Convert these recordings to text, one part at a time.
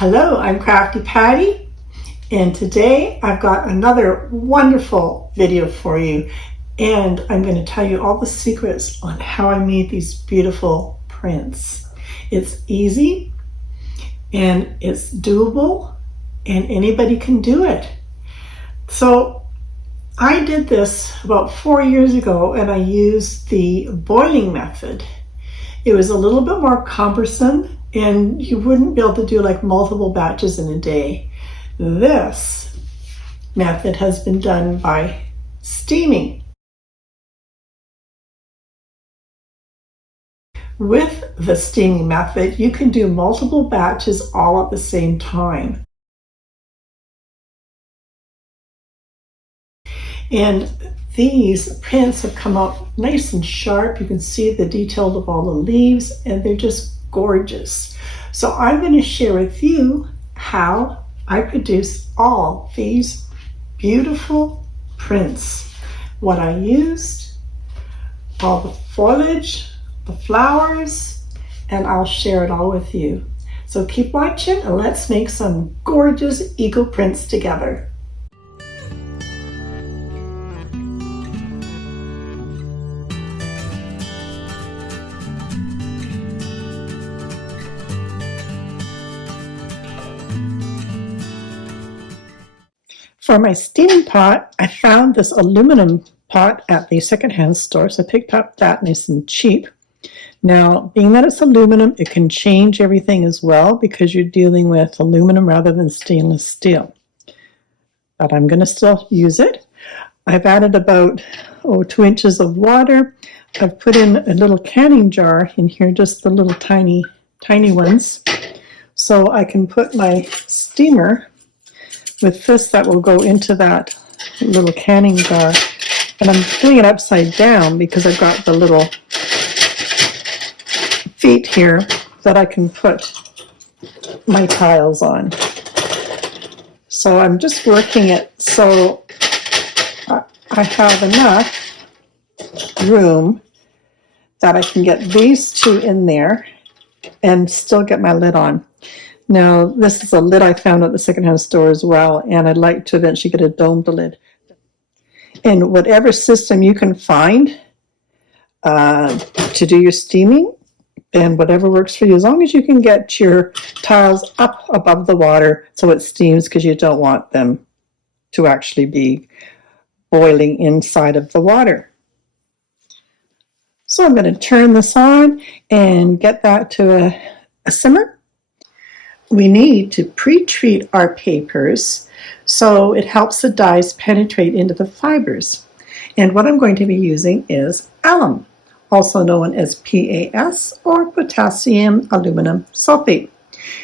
Hello, I'm Crafty Patti, and today I've got another wonderful video for you, and I'm going to tell you all the secrets on how I made these beautiful prints. It's easy and it's doable and anybody can do it. So I did this about 4 years ago and I used the boiling method. It was a little bit more cumbersome and you wouldn't be able to do like multiple batches in a day. This method has been done by steaming. With the steaming method, you can do multiple batches all at the same time. And these prints have come out nice and sharp. You can see the detail of all the leaves and they're just gorgeous. So I'm going to share with you how I produce all these beautiful prints. What I used, all the foliage, the flowers, and I'll share it all with you. So keep watching and let's make some gorgeous eco prints together. For my steaming pot, I found this aluminum pot at the secondhand store, so I picked up that nice and cheap. Now, being that it's aluminum, it can change everything as well because you're dealing with aluminum rather than stainless steel. But I'm going to still use it. I've added about 2 inches of water. I've put in a little canning jar in here, just the little tiny ones, so I can put my steamer with this that will go into that little canning jar. And I'm doing it upside down because I've got the little feet here that I can put my tiles on. So I'm just working it so I have enough room that I can get these two in there and still get my lid on. Now, this is a lid I found at the secondhand store as well, and I'd like to eventually get a domed lid. And whatever system you can find to do your steaming, and whatever works for you, as long as you can get your tiles up above the water so it steams, because you don't want them to actually be boiling inside of the water. So I'm going to turn this on and get that to a simmer. We need to pre-treat our papers so it helps the dyes penetrate into the fibers. And what I'm going to be using is alum, also known as PAS or potassium aluminum sulfate.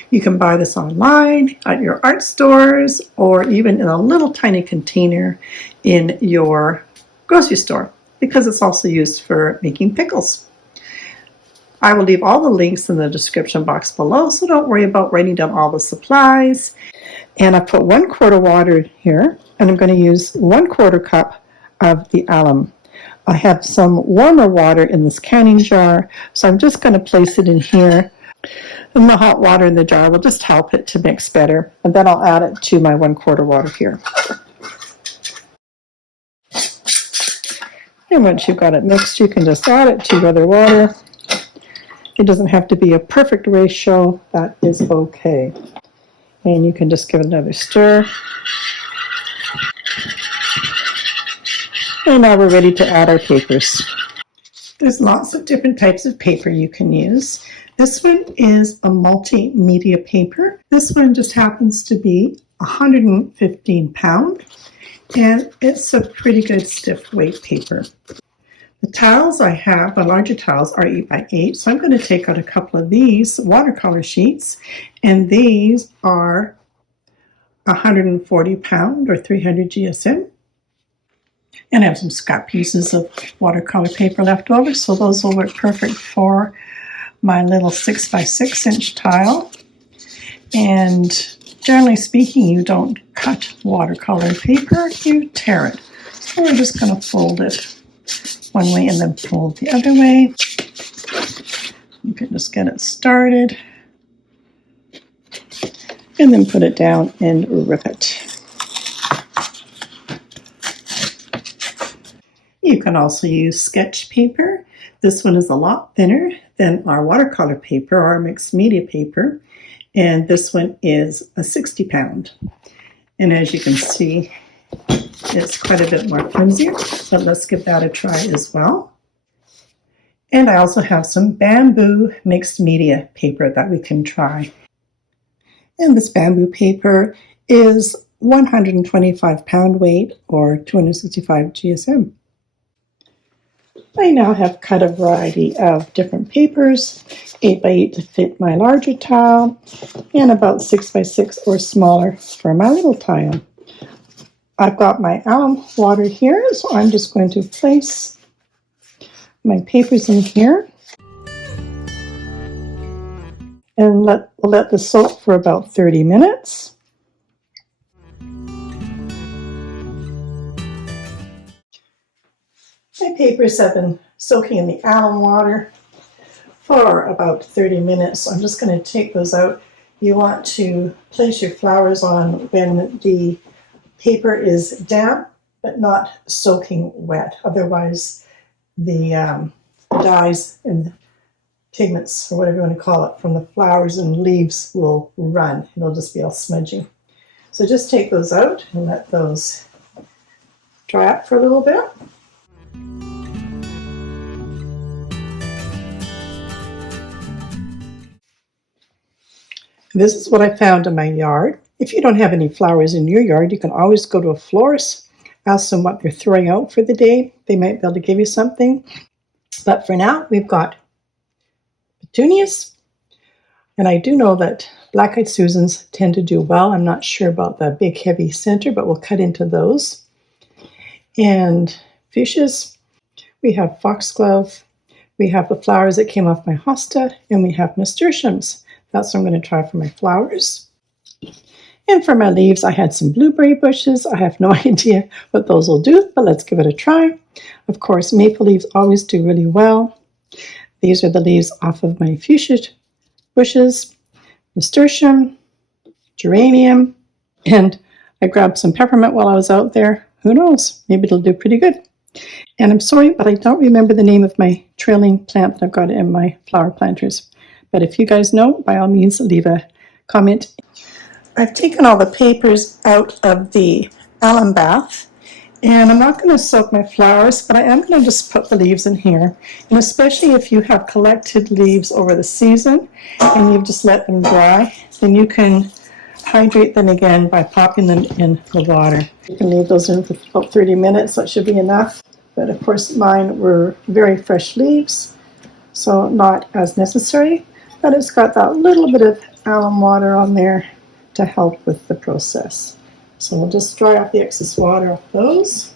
You can buy this online at your art stores or even in a little tiny container in your grocery store because it's also used for making pickles. I will leave all the links in the description box below, so don't worry about writing down all the supplies. And I put 1 quart of water here, and I'm going to use 1/4 cup of the alum. I have some warmer water in this canning jar, so I'm just going to place it in here. And the hot water in the jar will just help it to mix better. And then I'll add it to my 1/4 water here. And once you've got it mixed, you can just add it to your other water. It doesn't have to be a perfect ratio, that is okay. And you can just give it another stir. And now we're ready to add our papers. There's lots of different types of paper you can use. This one is a multimedia paper. This one just happens to be 115 pound, and it's a pretty good stiff weight paper. The tiles I have, the larger tiles, are 8 by 8, so I'm going to take out a couple of these watercolor sheets, and these are 140 pound or 300 GSM. And I have some scrap pieces of watercolor paper left over, so those will work perfect for my little 6 by 6 inch tile. And generally speaking, you don't cut watercolor paper, you tear it. So we're just going to fold it one way and then fold the other way. You can just get it started. and then put it down and rip it. You can also use sketch paper. This one is a lot thinner than our watercolor paper, our mixed media paper, and this one is a 60 pound. And as you can see, it's quite a bit more flimsier, but let's give that a try as well. And I also have some bamboo mixed media paper that we can try. And this bamboo paper is 125 pound weight or 265 GSM. I now have cut a variety of different papers, 8x8 to fit my larger tile, and about 6x6 or smaller for my little tile. I've got my alum water here, so I'm just going to place my papers in here and we'll let this soak for about 30 minutes. My papers have been soaking in the alum water for about 30 minutes. So I'm just going to take those out. You want to place your flowers on when the paper is damp but not soaking wet. Otherwise, the dyes and pigments, or whatever you want to call it, from the flowers and leaves will run. It'll just be all smudgy. So just take those out and let those dry up for a little bit. This is what I found in my yard. If you don't have any flowers in your yard, you can always go to a florist, ask them what they're throwing out for the day. They might be able to give you something. But for now, we've got petunias. And I do know that black-eyed Susans tend to do well. I'm not sure about the big, heavy center, but we'll cut into those. And fuchsias, we have foxglove. We have the flowers that came off my hosta, and we have nasturtiums. That's what I'm going to try for my flowers. And for my leaves, I had some blueberry bushes. I have no idea what those will do, but let's give it a try. Of course, maple leaves always do really well. These are the leaves off of my fuchsia bushes, nasturtium, geranium, and I grabbed some peppermint while I was out there. Who knows? Maybe it'll do pretty good. And I'm sorry, but I don't remember the name of my trailing plant that I've got in my flower planters. But if you guys know, by all means, leave a comment. I've taken all the papers out of the alum bath, and I'm not going to soak my flowers, but I am going to just put the leaves in here. And especially if you have collected leaves over the season and you've just let them dry, then you can hydrate them again by popping them in the water. You can leave those in for about 30 minutes, that should be enough. But of course, mine were very fresh leaves, so not as necessary. But it's got that little bit of alum water on there to help with the process. So we'll just dry off the excess water off those.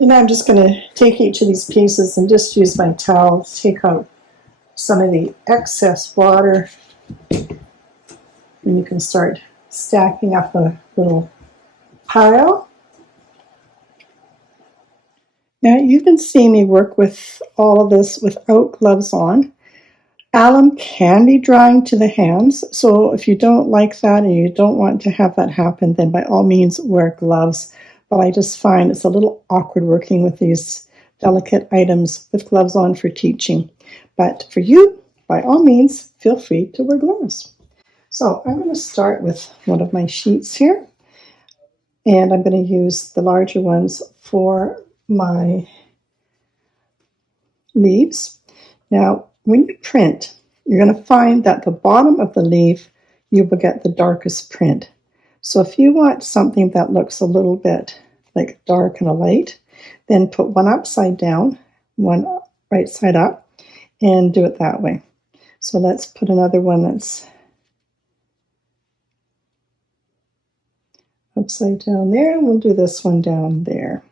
And I'm just going to take each of these pieces and just use my towel to take out some of the excess water. And you can start stacking up a little pile. Now you can see me work with all of this without gloves on. Alum can be drying to the hands, so if you don't like that and you don't want to have that happen, then by all means wear gloves. But I just find it's a little awkward working with these delicate items with gloves on for teaching. But for you, by all means, feel free to wear gloves. So I'm going to start with one of my sheets here, and I'm going to use the larger ones for my leaves. Now, when you print, you're going to find that the bottom of the leaf, you will get the darkest print. So if you want something that looks a little bit like dark and a light, then put one upside down, one right side up, and do it that way. So let's put another one that's upside down there, and we'll do this one down there.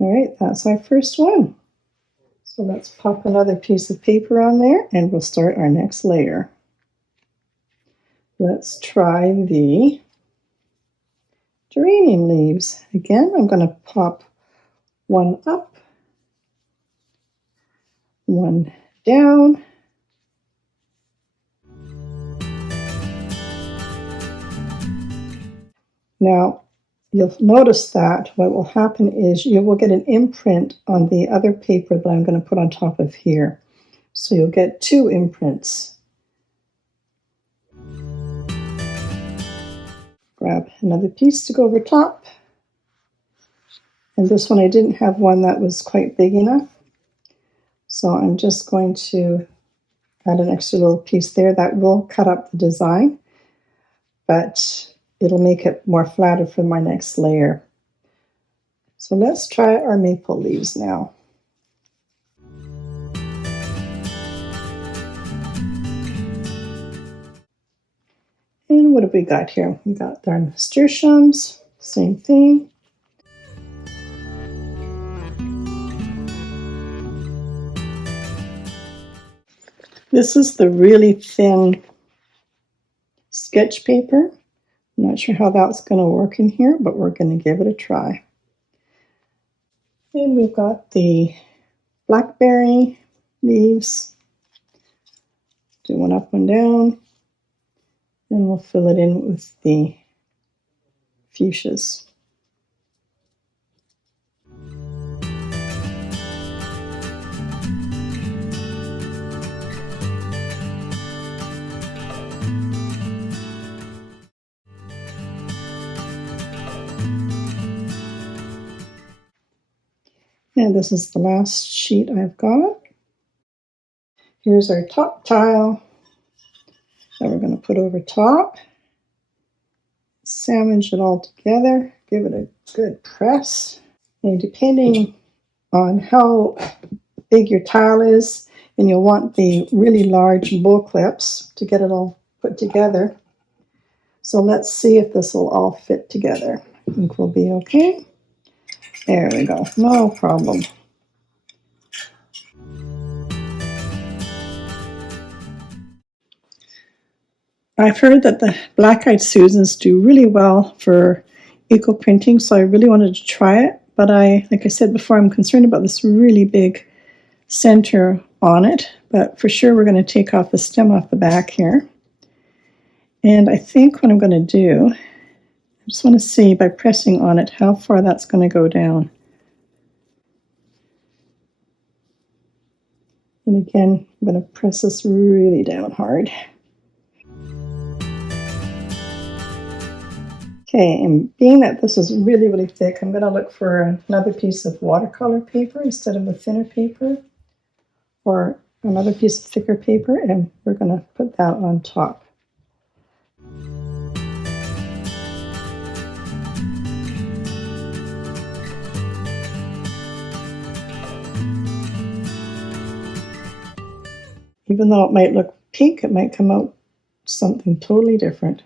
All right, that's our first one. So let's pop another piece of paper on there and we'll start our next layer. Let's try the geranium leaves. Again, I'm going to pop one up, one down, Now, you'll notice that what will happen is you will get an imprint on the other paper that I'm going to put on top of here. So you'll get two imprints. Grab another piece to go over top. And this one, I didn't have one that was quite big enough. So I'm just going to add an extra little piece there. That will cut up the design, but it'll make it more flatter for my next layer. So let's try our maple leaves now. And what have we got here? We got our nasturtiums, same thing. This is the really thin sketch paper. I'm not sure how that's going to work in here, but we're going to give it a try. And we've got the blackberry leaves. Do one up, one down. And we'll fill it in with the fuchsias. And this is the last sheet I've got. Here's our top tile that we're going to put over top. Sandwich it all together. Give it a good press. And depending on how big your tile is, and you'll want the really large bowl clips to get it all put together. So let's see if this will all fit together. I think we'll be okay. There we go, no problem. I've heard that the black-eyed Susans do really well for eco printing, so I really wanted to try it. But like I said before, I'm concerned about this really big center on it. But for sure, we're going to take off the stem off the back here. And I think what I'm going to do, I just want to see by pressing on it how far that's going to go down. And again, I'm going to press this really down hard. Okay, and being that this is really, really thick, I'm going to look for another piece of watercolor paper instead of a thinner paper, or another piece of thicker paper, and we're going to put that on top. Even though it might look pink, it might come out something totally different.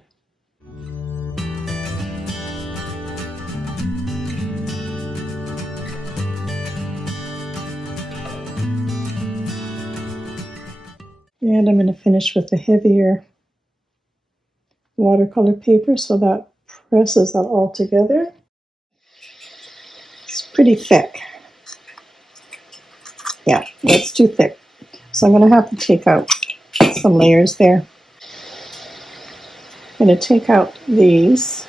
And I'm going to finish with the heavier watercolor paper so that presses that all together. It's pretty thick. Yeah, that's too thick. So I'm going to have to take out some layers there. I'm going to take out these.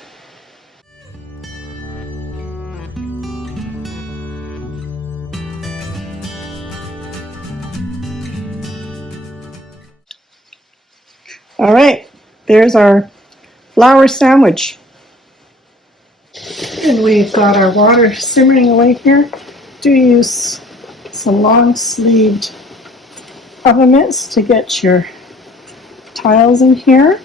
All right, there's our flower sandwich. And we've got our water simmering away here. Do use some long-sleeved oven mitts to get your tiles in here.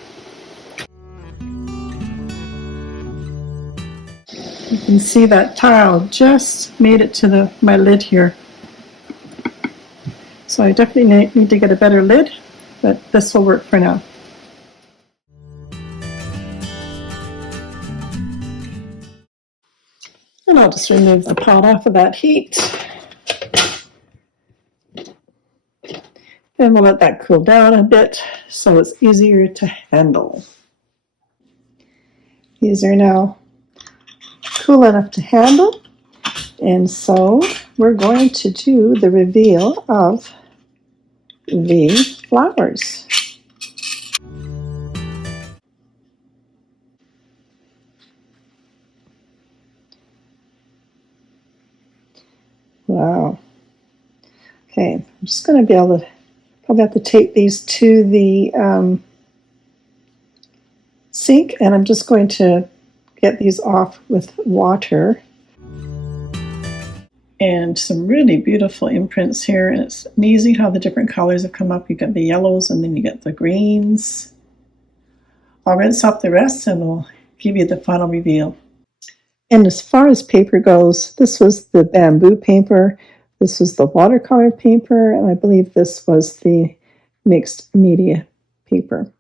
You can see that tile just made it to my lid here. So I definitely need to get a better lid, but this will work for now. And I'll just remove the pot off of that heat. And we'll let that cool down a bit so it's easier to handle. These are now cool enough to handle. And so we're going to do the reveal of the flowers. Wow. Okay, I'm just going to be able to probably have to take these to the sink, and I'm just going to get these off with water. And some really beautiful imprints here, and it's amazing how the different colors have come up. You get the yellows and then you get the greens. I'll rinse off the rest and we'll give you the final reveal. And as far as paper goes, this was the bamboo paper, this was the watercolor paper, and I believe this was the mixed media paper.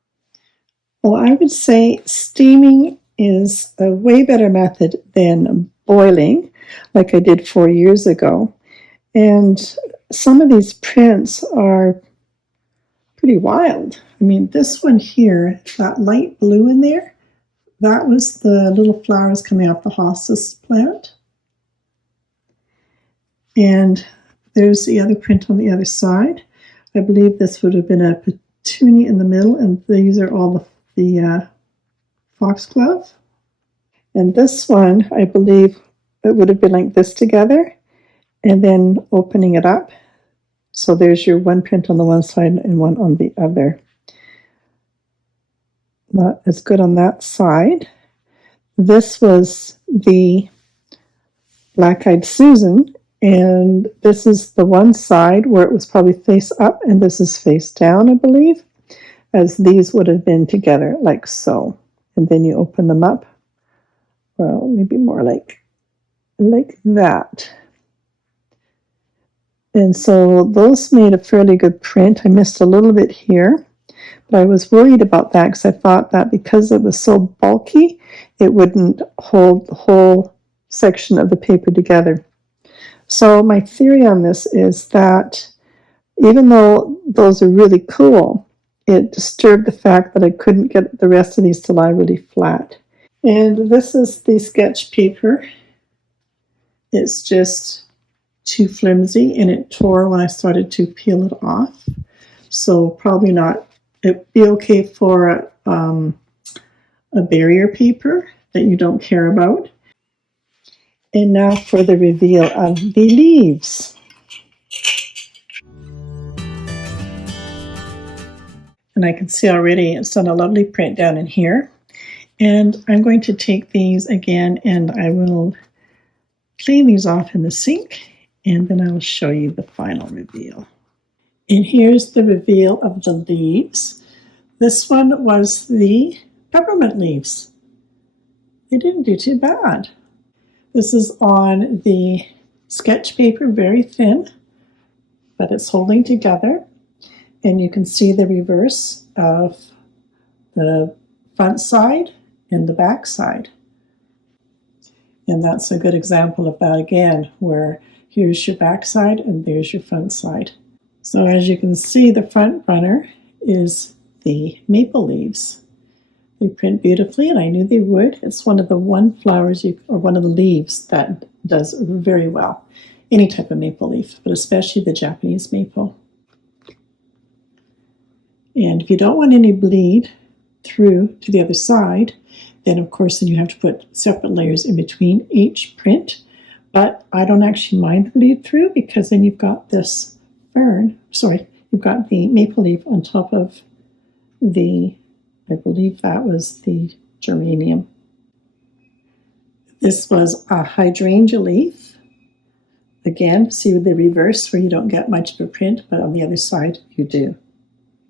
Well, I would say steaming is a way better method than boiling, like I did 4 years ago. And some of these prints are pretty wild. I mean, this one here, that light blue in there, that was the little flowers coming off the hostas plant. And there's the other print on the other side. I believe this would have been a petunia in the middle, and these are all the foxglove. And this one, I believe it would have been like this together, and then opening it up. So there's your one print on the one side and one on the other. Not as good on that side. This was the Black-Eyed Susan, and this is the one side where it was probably face up, and this is face down, I believe, as these would have been together, like so. And then you open them up. Well, maybe more like that. And so those made a fairly good print. I missed a little bit here, but I was worried about that because I thought that because it was so bulky, it wouldn't hold the whole section of the paper together. So my theory on this is that even though those are really cool, it disturbed the fact that I couldn't get the rest of these to lie really flat. And this is the sketch paper. It's just too flimsy, and it tore when I started to peel it off. So probably not, it'd be okay for a barrier paper that you don't care about. And now for the reveal of the leaves. And I can see already it's done a lovely print down in here. And I'm going to take these again, and I will clean these off in the sink, and then I will show you the final reveal. And here's the reveal of the leaves. This one was the peppermint leaves. They didn't do too bad. This is on the sketch paper, very thin, but it's holding together. And you can see the reverse of the front side and the back side. And that's a good example of that again, where here's your back side and there's your front side. So as you can see, the front runner is the maple leaves. They print beautifully, and I knew they would. It's one of the flowers or one of the leaves that does very well. Any type of maple leaf, but especially the Japanese maple. And if you don't want any bleed through to the other side, then of course then you have to put separate layers in between each print. But I don't actually mind the bleed through, because then you've got this you've got the maple leaf on top of the, I believe that was the geranium. This was a hydrangea leaf. Again, see the reverse where you don't get much of a print, but on the other side you do.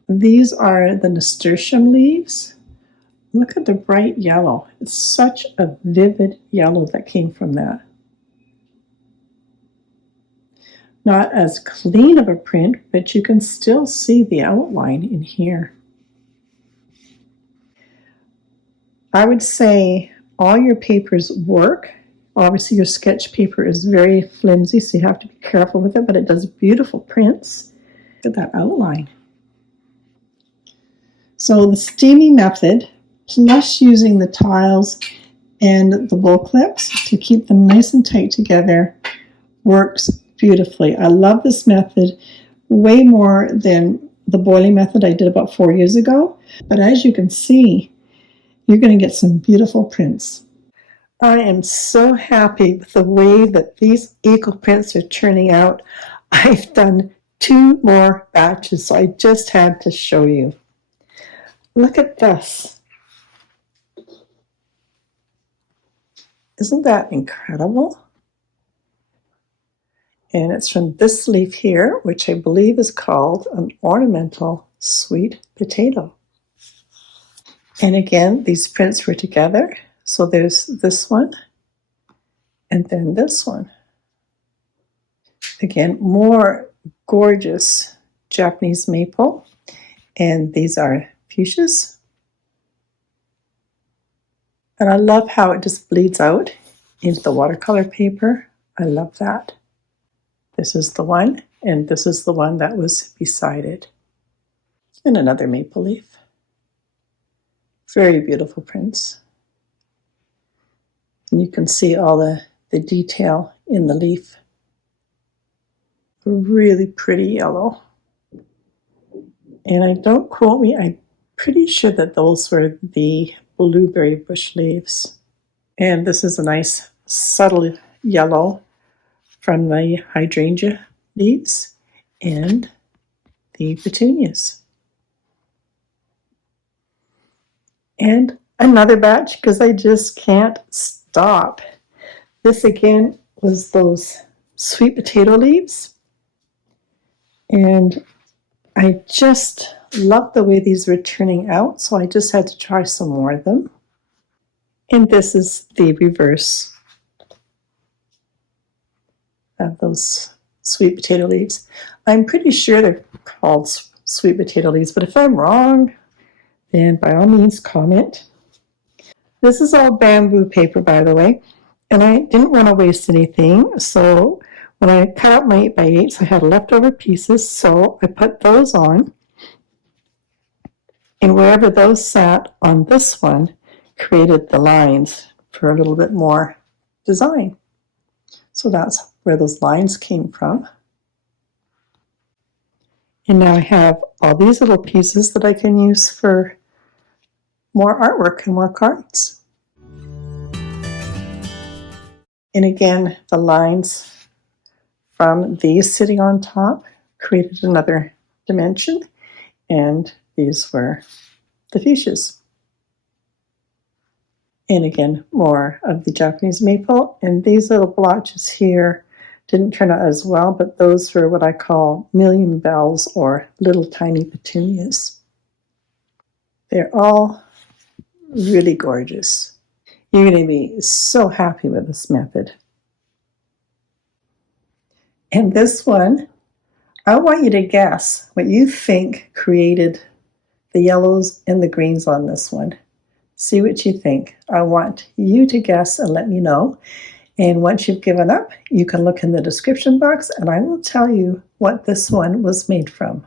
These are the nasturtium leaves. Look at the bright yellow. It's such a vivid yellow that came from that. Not as clean of a print, but you can still see the outline in here. I would say all your papers work. Obviously your sketch paper is very flimsy, so you have to be careful with it, but it does beautiful prints. Look at that outline. So the steaming method, plus using the tiles and the bowl clips to keep them nice and tight together, works beautifully. I love this method way more than the boiling method I did about 4 years ago. But as you can see, you're going to get some beautiful prints. I am so happy with the way that these eagle prints are turning out. I've done 2 more batches, so I just had to show you. Look at this. Isn't that incredible? And it's from this leaf here, which I believe is called an ornamental sweet potato. And again, these prints were together. So there's this one, and then this one. Again, more gorgeous Japanese maple. And these are fuchsias. And I love how it just bleeds out into the watercolor paper. I love that. This is the one, and this is the one that was beside it. And another maple leaf. Very beautiful prints. And you can see all the detail in the leaf. Really pretty yellow. And don't quote me, I'm pretty sure that those were the blueberry bush leaves. And this is a nice subtle yellow from the hydrangea leaves and the petunias. And another batch because I just can't stop. This again was those sweet potato leaves. And I just love the way these were turning out, so I just had to try some more of them. And this is the reverse of those sweet potato leaves. I'm pretty sure they're called sweet potato leaves, but if I'm wrong, then by all means comment. This is all bamboo paper, by the way, and I didn't want to waste anything, so when I cut out my 8x8s, I had leftover pieces, so I put those on, and wherever those sat on this one, created the lines for a little bit more design. So that's where those lines came from. And now I have all these little pieces that I can use for more artwork and more cards. And again, the lines from these sitting on top created another dimension, and these were the fuchsias. And again, more of the Japanese maple, and these little blotches here didn't turn out as well, but those were what I call million bells or little tiny petunias. They're all really gorgeous. You're going to be so happy with this method. And this one, I want you to guess what you think created the yellows and the greens on this one. See what you think. I want you to guess and let me know. And once you've given up, you can look in the description box and I will tell you what this one was made from.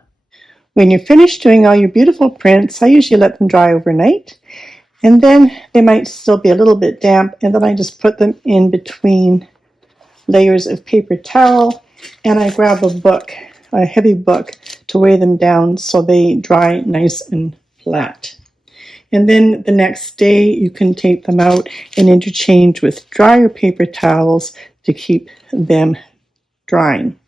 When you're finished doing all your beautiful prints, I usually let them dry overnight. And then they might still be a little bit damp, and then I just put them in between layers of paper towel, and I grab a book, a heavy book, to weigh them down so they dry nice and flat. And then the next day you can take them out and interchange with drier paper towels to keep them drying.